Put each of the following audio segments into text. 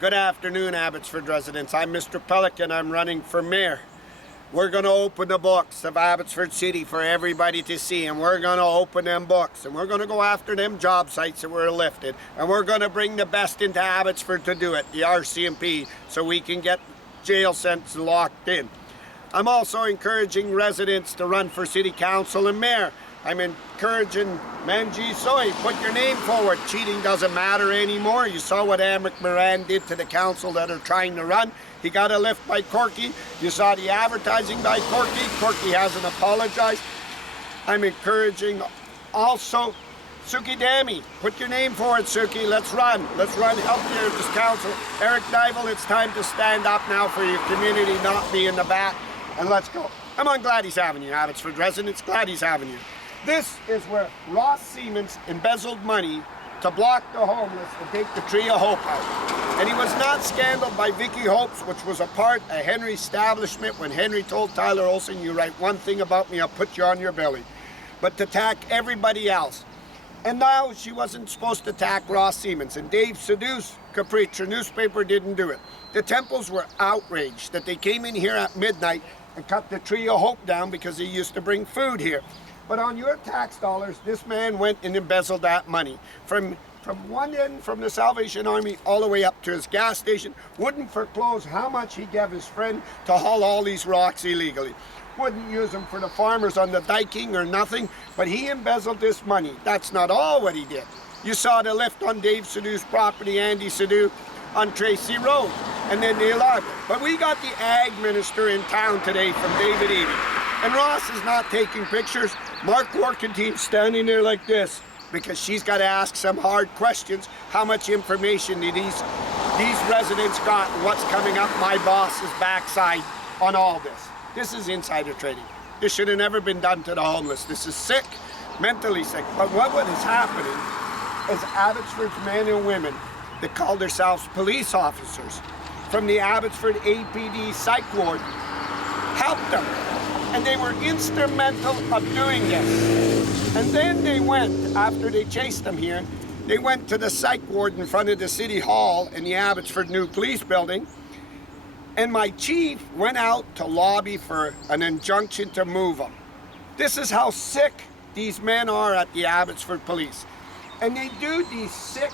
Good afternoon, Abbotsford residents. I'm Mr. Pelican. I'm running for mayor. We're going to open the books of Abbotsford City for everybody to see, and we're going to open them books, and we're going to go after them job sites that were lifted, and we're going to bring the best into Abbotsford to do it, the RCMP, so we can get jail sentences locked in. I'm also encouraging residents to run for city council and mayor. I'm encouraging Manji Soy, put your name forward. Cheating doesn't matter anymore. You saw what Amric Moran did to the council that are trying to run. He got a lift by Corky. You saw the advertising by Corky. Corky hasn't apologized. I'm encouraging also Suki Dami. Put your name forward, Suki. Let's run. Let's run. Help your this council. Eric Dival, it's time to stand up now for your community, not be in the back. And let's go. I'm on Gladys Avenue, Abbotsford residents, Gladys Avenue. This is where Ross Siemens embezzled money to block the homeless and take the Tree of Hope out. And he was not scandaled by Vicky Hopes, which was a part of Henry's establishment when Henry told Tyler Olson, you write one thing about me, I'll put you on your belly. But to attack everybody else. And now she wasn't supposed to attack Ross Siemens. And Dave Sedou's Caprice, her newspaper, didn't do it. The Temples were outraged that they came in here at midnight and cut the Tree of Hope down because he used to bring food here. But on your tax dollars, this man went and embezzled that money. From one end, from the Salvation Army, all the way up to his gas station. Wouldn't foreclose how much he gave his friend to haul all these rocks illegally. Wouldn't use them for the farmers on the diking or nothing, but he embezzled this money. That's not all what he did. You saw the lift on Dave Sedou's property, Andy Sedou, on Tracy Road, and then they allowed it. But we got the ag minister in town today from David Eby. And Ross is not taking pictures. Mark Warkentin's standing there like this because she's got to ask some hard questions. How much information did these residents got and what's coming up my boss's backside on all this? This is insider trading. This should have never been done to the homeless. This is sick, mentally sick. But what is happening is Abbotsford's men and women that call themselves police officers from the Abbotsford APD psych ward helped them. And they were instrumental of doing this. And then they went, after they chased them here, they went to the psych ward in front of the City Hall in the Abbotsford new police building. And my chief went out to lobby for an injunction to move them. This is how sick these men are at the Abbotsford police. And they do these sick,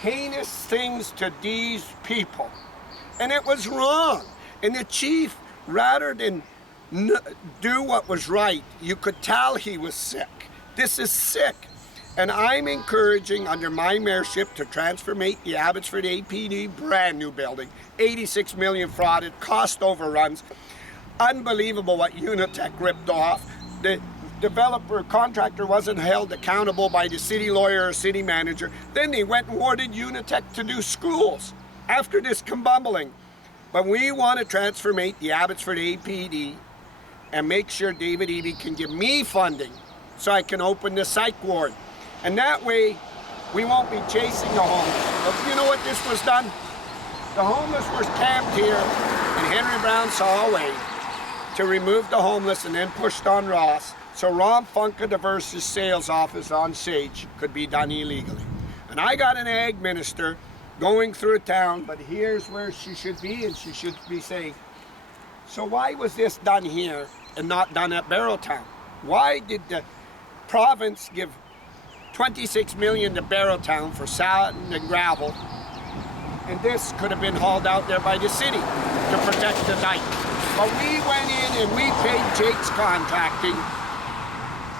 heinous things to these people. And it was wrong. And the chief, rather than do what was right, you could tell he was sick. This is sick. And I'm encouraging under my mayorship to transformate the Abbotsford APD brand new building. 86 million frauded, cost overruns. Unbelievable what Unitech ripped off. The developer contractor wasn't held accountable by the city lawyer or city manager. Then they went and awarded Unitech to do schools after this combumbling. But we want to transformate the Abbotsford APD and make sure David Eby can give me funding so I can open the psych ward. And that way, we won't be chasing the homeless. But you know what this was done? The homeless were camped here, and Henry Brown saw a way to remove the homeless and then pushed on Ross, so Ron Funka Diverse's sales office on Sage could be done illegally. And I got an ag minister going through town, but here's where she should be, and she should be saying, so why was this done here and not done at Barrowtown? Why did the province give 26 million to Barrowtown for sand and gravel, and this could have been hauled out there by the city to protect the dike? But we went in and we paid Jake's Contracting.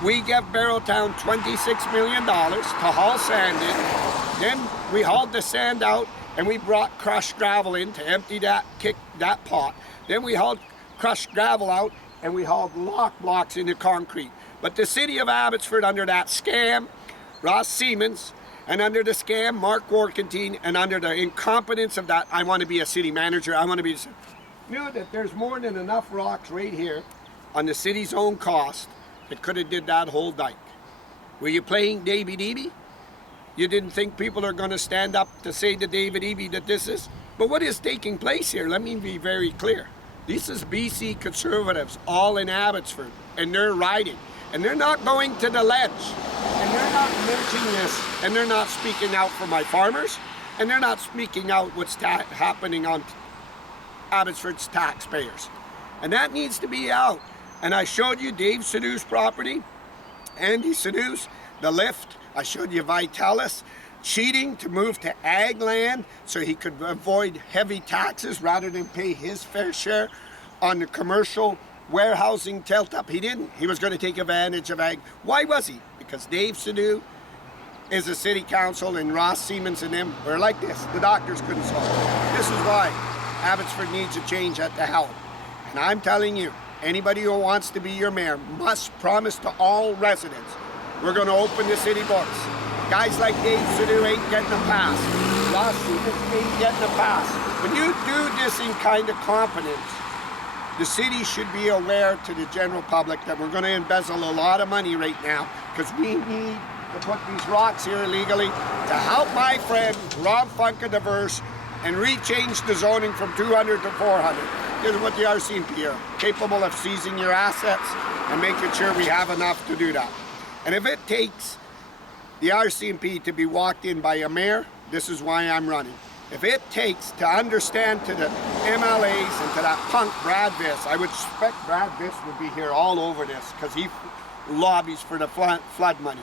We gave Barrowtown $26 million to haul sand in. Then we hauled the sand out and we brought crushed gravel in to empty that, kick that pot. Then we hauled crushed gravel out and we hauled lock blocks into concrete. But the city of Abbotsford, under that scam, Ross Siemens, and under the scam, Mark Warkentin, and under the incompetence of that, I want to be a city manager, I want to be, knew that there's more than enough rocks right here on the city's own cost that could have did that whole dike. Were you playing David Eby? You didn't think people are going to stand up to say to David Eby that this is? But what is taking place here? Let me be very clear. This is BC Conservatives, all in Abbotsford, and they're riding. And they're not going to the ledge. And they're not mentioning this, and they're not speaking out for my farmers, and they're not speaking out what's happening on Abbotsford's taxpayers. And that needs to be out. And I showed you Dave Sidhu's property, Andy Sidhu's, the lift. I showed you Vitalis cheating to move to ag land so he could avoid heavy taxes rather than pay his fair share on the commercial warehousing tilt-up. He didn't. He was going to take advantage of ag. Why was he? Because Dave Sidhu is a city council and Ross Siemens and them were like this. The doctors couldn't solve it. This is why Abbotsford needs a change at the helm. And I'm telling you, anybody who wants to be your mayor must promise to all residents, we're going to open the city books. Guys like Dave Sidhu ain't getting a pass. Ross Siemens ain't getting a pass. When you do this in kind of confidence, the city should be aware to the general public that we're going to embezzle a lot of money right now because we need to put these rocks here illegally to help my friend Rob Funkadiverse and rechange the zoning from 200 to 400. This is what the RCMP are capable of seizing your assets and making sure we have enough to do that. And if it takes the RCMP to be walked in by a mayor, this is why I'm running. If it takes to understand to the MLAs and to that punk Brad Viss, I would suspect Brad Viss would be here all over this because he lobbies for the flood money.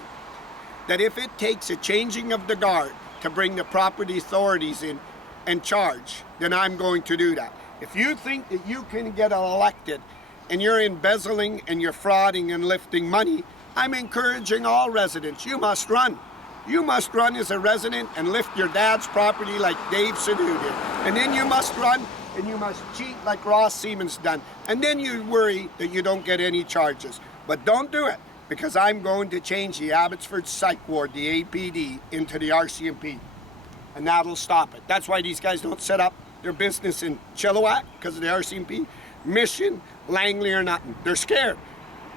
That if it takes a changing of the guard to bring the property authorities in and charge, then I'm going to do that. If you think that you can get elected and you're embezzling and you're frauding and lifting money, I'm encouraging all residents, you must run. You must run as a resident and lift your dad's property like Dave Sidhu did. And then you must run and you must cheat like Ross Siemens done. And then you worry that you don't get any charges. But don't do it, because I'm going to change the Abbotsford Psych Ward, the APD, into the RCMP. And that'll stop it. That's why these guys don't set up their business in Chilliwack, because of the RCMP, Mission, Langley, or nothing. They're scared.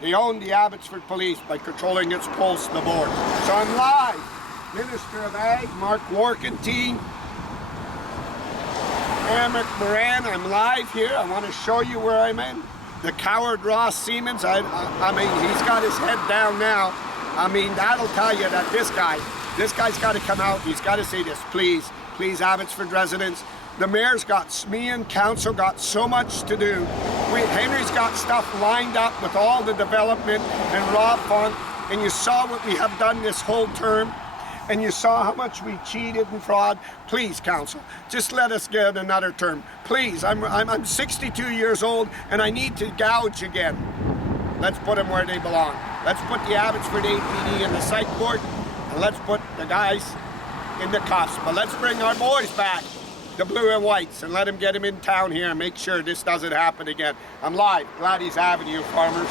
They own the Abbotsford Police by controlling its pulse and the board. So I'm live. Minister of Ag, Mark Warkentine, Eric Moran, I'm live here. I want to show you where I'm in. The coward Ross Siemens, I mean, he's got his head down now. I mean, that'll tell you that this guy's got to come out. He's got to say this, please, Abbotsford residents. The mayor's got, me and council got so much to do. Henry's got stuff lined up with all the development and Rob Funk, and you saw what we have done this whole term, and you saw how much we cheated and fraud. Please, council, just let us get another term. Please, I'm 62 years old, and I need to gouge again. Let's put them where they belong. Let's put the Abbotsford APD in the psych ward, and let's put the guys in the cuffs. But let's bring our boys back, the blue and whites, and let them get them in town here and make sure this doesn't happen again. I'm live, Gladys Avenue, farmers.